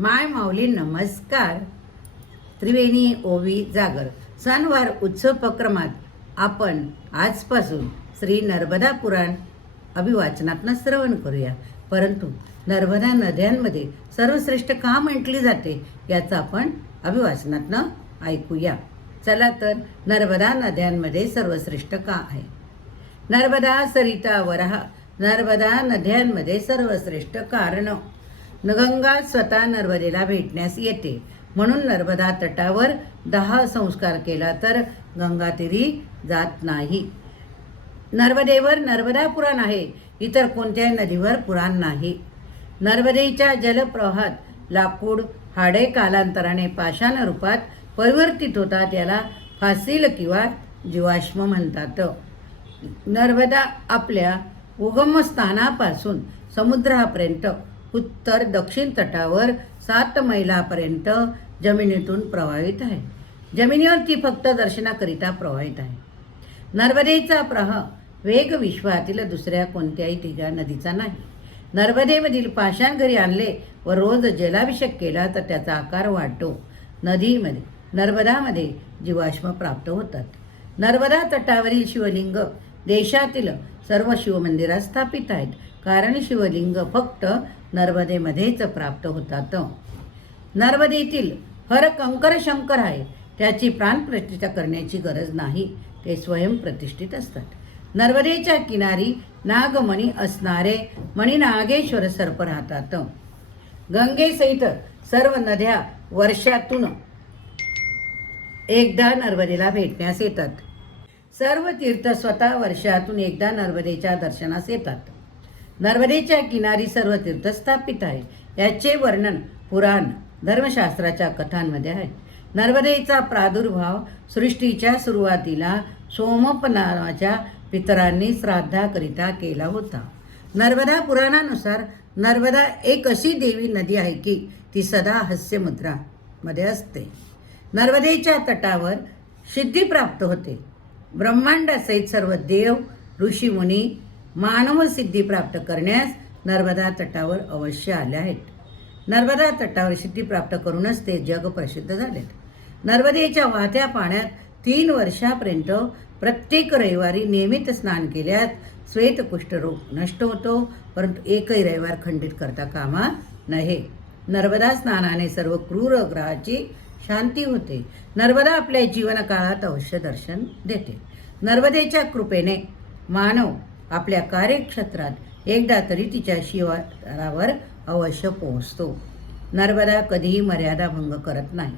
माय माऊली नमस्कार. त्रिवेणी ओवी जागर सणवार उत्सव उपक्रमात आपण आजपासून श्री नर्मदा पुराण अभिवाचनातनं श्रवण करूया. परंतु नर्मदा नद्यांमध्ये सर्वश्रेष्ठ का म्हटली जाते याचं आपण अभिवाचनातनं ऐकूया. चला तर, नर्मदा नद्यांमध्ये सर्वश्रेष्ठ का आहे? नर्मदा, सरिता, वराह नर्मदा नद्यांमध्ये सर्वश्रेष्ठ कारण गंगा स्वतः नर्मदेला भेटण्यास येते, म्हणून नर्मदा तटावर 10 संस्कार केला तर गंगा तीरी जात नाही. नर्मदेवर नर्मदा पुराण आहे, इतर कोणत्याही नदीवर पुराण नाही. नर्मदेच्या जलप्रवाहात लाकूड हाडे कालांतराने पाषाण रूपात परिवर्तित होतात, याला फासिल किंवा जीवाश्म म्हणतात. नर्मदा आपल्या उगमस्थानापासून समुद्रापर्यंत उत्तर दक्षिण तटावर 7 मैलापर्यंत जमिनीतून प्रवाहित आहे. जमिनीवर ती फक्त दर्शनाकरिता प्रवाहित आहे. नर्मदेचा प्रवाह वेग विश्वातील दुसऱ्या कोणत्याही तिघा नदीचा नाही. नर्मदेमधील पाषाण घरी आणले व रोज जलाभिषेक केला तर त्याचा आकार वाढतो. नर्मदामध्ये जीवाश्म प्राप्त होतात. नर्मदा तटावरील शिवलिंग देशातील सर्व शिवमंदिरात स्थापित आहेत, कारण शिवलिंग फक्त नर्मदेमध्येच प्राप्त होतात. नर्मदेतील हर कंकर शंकर आहे, त्याची प्राणप्रतिष्ठा करण्याची गरज नाही, ते स्वयंप्रतिष्ठित असतात. नर्मदेच्या किनारी नागमणी असणारे मणिनागेश्वर सर्प राहतात. गंगेसहित सर्व नद्या वर्षातून एकदा नर्मदेला भेटण्यास येतात. सर्व तीर्थ स्वतः वर्षातून एकदा नर्मदेच्या दर्शनास येतात. नर्मदेच्या किनारी सर्व तीर्थ स्थापित आहे, याचे वर्णन पुराण धर्मशास्त्राच्या कथांमध्ये आहे. नर्मदेचा प्रादुर्भाव सृष्टीच्या सुरुवातीला सोमप नावाच्या पितरांनी श्राद्धाकरिता केला होता. नर्मदा पुराणानुसार नर्मदा एक अशी देवी नदी आहे की ती सदा हास्यमुद्रामध्ये असते. नर्मदेच्या तटावर सिद्धी प्राप्त होते. ब्रह्मांडासहित सर्व देव, ऋषीमुनी मानव सिद्धी प्राप्त करण्यास नर्मदा तटावर अवश्य आले आहेत. नर्मदा तटावर सिद्धी प्राप्त करूनच ते जग प्रसिद्ध झालेत. नर्मदेच्या वाहत्या पाण्यात 3 वर्षापर्यंत प्रत्येक रविवारी नियमित स्नान केल्यास श्वेत कुष्ठरोग नष्ट होतो, परंतु एकही रविवार खंडित करता कामा नये. नर्मदा स्नानाने सर्व क्रूर ग्रहाची शांती होते. नर्मदा आपल्या जीवनकाळात अवश्य दर्शन देते. नर्मदेच्या कृपेने मानव आपल्या कार्यक्षेत्रात एकदा तरी तिच्या शिवारावर अवश्य पोहोचतो. नर्मदा कधीही मर्यादा भंग करत नाही.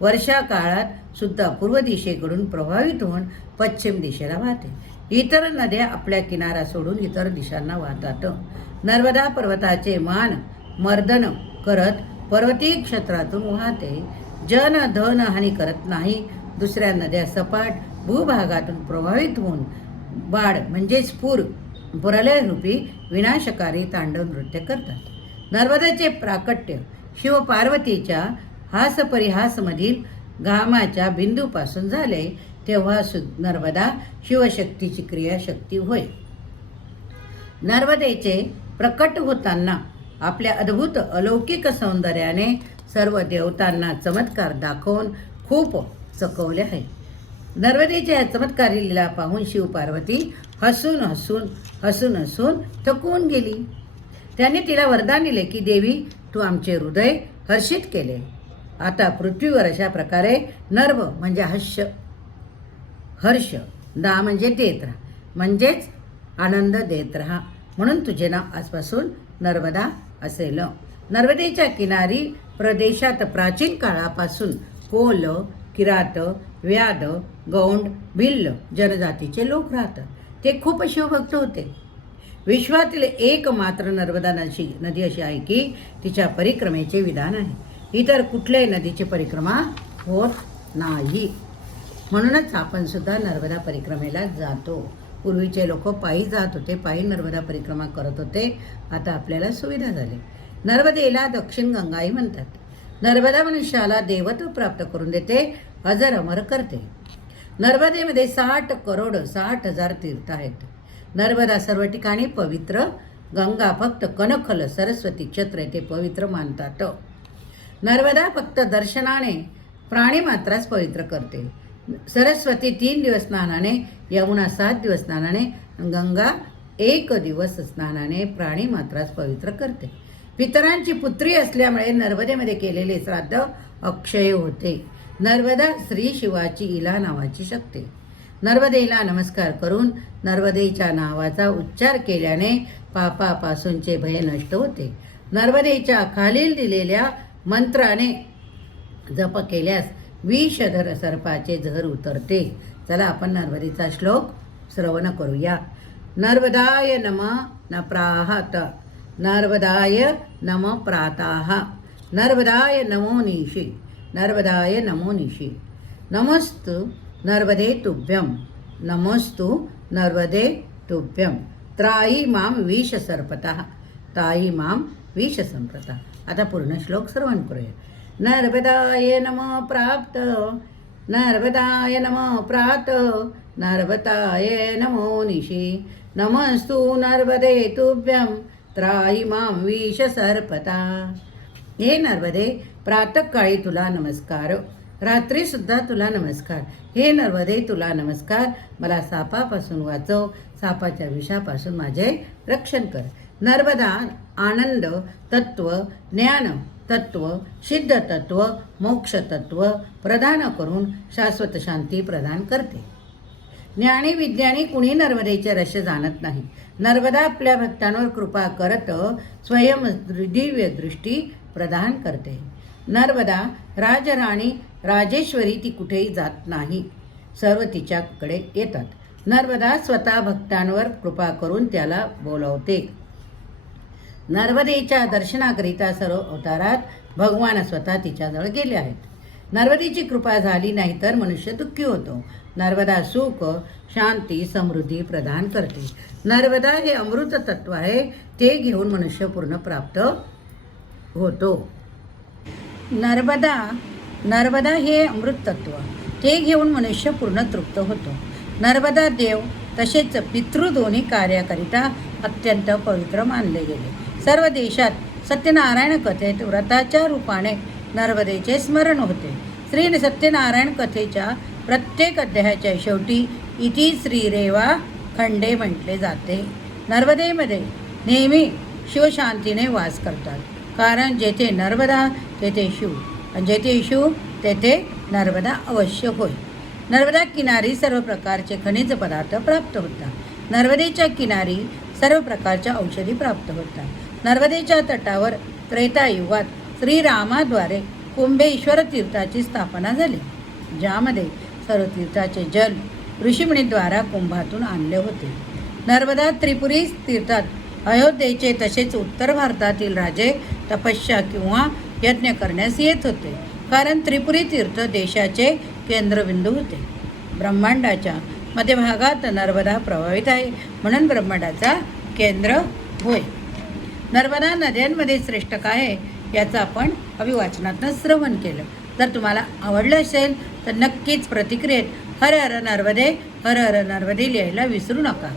वर्षा काळात सुद्धा पूर्व दिशेकडून प्रभावित होऊन पश्चिम दिशेला वाहते. इतर नद्या आपल्या किनारा सोडून इतर दिशांना वाहतात. नर्मदा पर्वताचे मान मर्दन करत पर्वतीय क्षेत्रातून वाहते. जन धन हानी करत नाही. दुसऱ्या नद्या सपाट भूभागातून प्रभावित होऊन बाढ म्हणजेच प्रलयरूपी विनाशकारी तांडव नृत्य करतात. नर्मदाचे प्राकट्य शिव पार्वतीच्या हासपरिहासमधील घामाच्या बिंदूपासून झाले, तेव्हा नर्मदा शिवशक्तीची क्रियाशक्ती होय. नर्मदेचे प्रकट होताना आपल्या अद्भुत अलौकिक सौंदर्याने सर्व देवतांना चमत्कार दाखवून खूप चकवले आहे. नर्मदेच्या चमत्कारी लीला पाहून शिव पार्वती हसून हसून हसून हसून थकून गेली. त्याने तिला वरदान दिले की देवी, तू आमचे हृदय हर्षित केले. आता पृथ्वीवर अशा प्रकारे नर्व म्हणजे हर्ष, दा म्हणजे देत राहा, म्हणजेच आनंद देत राहा, म्हणून तुझे नाव आजपासून नर्मदा असेल. नर्मदेच्या किनारी प्रदेशात प्राचीन काळापासून कोल, किरात, व्याध, गौंड, भिल्ल जनजातीचे लोक राहतात. ते खूप शिवभक्त होते. विश्वातील एकमात्र नर्मदा नदी अशी आहे की तिच्या परिक्रमेचे विधान आहे. इतर कुठल्याही नदीची परिक्रमा होत नाही. म्हणूनच आपण सुद्धा नर्मदा परिक्रमेला जातो. पूर्वीचे लोक पायी जात होते, पायी नर्मदा परिक्रमा करत होते. आता आपल्याला सुविधा झाली. नर्मदेला दक्षिण गंगाई म्हणतात. नर्मदा मनुष्याला देवत्व प्राप्त करून देते, अजर अमर करते. नर्मदेमध्ये 60,60,000 तीर्थ आहेत. नर्मदा सर्व ठिकाणी पवित्र, गंगा फक्त कनखल सरस्वती क्षेत्र ते पवित्र मानतात. नर्मदा फक्त दर्शनाने प्राणीमात्रास पवित्र करते. सरस्वती 3 दिवस स्नानाने, यमुना 7 दिवस स्नानाने, गंगा 1 दिवस स्नानाने प्राणीमात्रास पवित्र करते. पितरांची पुत्री असल्यामुळे नर्मदेमध्ये केलेले श्राद्ध अक्षय होते. नर्मदा श्री शिवाची इला नावाची शक्ती. नर्मदेला नमस्कार करून नर्मदेच्या नावाचा उच्चार केल्याने पापापासूनचे भय नष्ट होते. नर्मदेच्या खालील दिलेल्या मंत्राने जप केल्यास विषधर सर्पाचे जहर उतरते. चला आपण नर्मदेचा श्लोक श्रवण करूया. नर्मदाय नमः न प्राहात, नर्मदाय नमः प्रातः, नर्मदाय नमो निशी, नर्मदाय नमो निशी. नमस्तु नर्मदे तुभ्यं, नमस्तु नर्मदे तुभ्यं. त्रायी मां विषसर्पतः, त्रायी मां विषसंप्रतः. आता पूर्ण श्लोक श्रवण करूया. नर्मदाय नमः प्राप्त, नर्मदाय नमः प्रात, नर्मदाय नमो निशी. नमस्तु नर्मदे तुभ्यं, त्रायी मां विषसर्पतः. हे नर्मदे, प्रातःकाळी तुला नमस्कार, रात्री सुद्धा तुला नमस्कार. हे नर्मदे, तुला नमस्कार. मला सापापासून वाचव, सापाच्या विषापासून माझे रक्षण कर. नर्मदा आनंद तत्व, ज्ञान तत्व, सिद्ध तत्व, मोक्ष तत्व प्रदान करून शाश्वत शांती प्रदान करते. ज्ञानी विज्ञानी कुणी नर्मदेचे रहस्य जाणत नाही. नर्मदा आपल्या भक्तांवर कृपा करत स्वयं दिव्य दृष्टी प्रदान करते. नर्मदा राजराणी राजेश्वरी, ती कुठेही जात नाही, सर्व तिच्याकडे येतात. नर्मदा स्वतः भक्तांवर कृपा करून त्याला बोलवते. नर्मदेच्या दर्शनाकरिता सर्व अवतारात भगवान स्वतः तिच्याजवळ गेले आहेत. नर्मदेची कृपा झाली नाही तर मनुष्य दुःखी होतो. नर्मदा सुख, शांती, समृद्धी प्रदान करते. नर्मदा हे अमृत तत्व आहे, ते घेऊन मनुष्य पूर्ण प्राप्त होतो. नर्मदा हे अमृत तत्व, ते घेऊन मनुष्य पूर्ण तृप्त होतो. नर्मदा देव तसेच पितृ दोन्ही कार्याकरिता अत्यंत पवित्र मानले गेले. सर्व देशात सत्यनारायण कथेत व्रताच्या रूपाने नर्मदेचे स्मरण होते. श्री सत्यनारायण कथेच्या प्रत्येक अध्यायाच्या शेवटी इति श्रीरेवा खंडे म्हटले जाते. नर्मदेमध्ये नेहमी शिवशांतीने वास करतात, कारण जेथे नर्मदा तेथे शिव, आणि जेथे शिव तेथे नर्मदा अवश्य होय. नर्मदा किनारी सर्व प्रकारचे खनिज पदार्थ प्राप्त होतात. नर्मदेच्या किनारी सर्व प्रकारच्या औषधी प्राप्त होतात. नर्मदेच्या तटावर त्रेतायुगात श्रीरामाद्वारे कुंभेश्वर तीर्थाची स्थापना झाली, ज्यामध्ये सर्व तीर्थाचे जल ऋषीमुनीद्वारा कुंभातून आणले होते. नर्मदा त्रिपुरी तीर्थात अयोध्येचे तसेच उत्तर भारतातील राजे तपस्या किंवा यज्ञ करण्यास येत होते, कारण त्रिपुरी तीर्थ देशाचे केंद्रबिंदू होते. ब्रह्मांडाच्या मध्यभागात नर्मदा प्रभावित आहे, म्हणून ब्रह्मांडाचा केंद्र होय. नर्मदा नद्यांमध्ये श्रेष्ठ काय आहे याचं आपण अभिवाचनातनं श्रवण केलं. जर तुम्हाला आवडलं असेल तर नक्कीच प्रतिक्रियेत हर हर नर्मदे, हर हर नर्मदे लिहायला विसरू नका.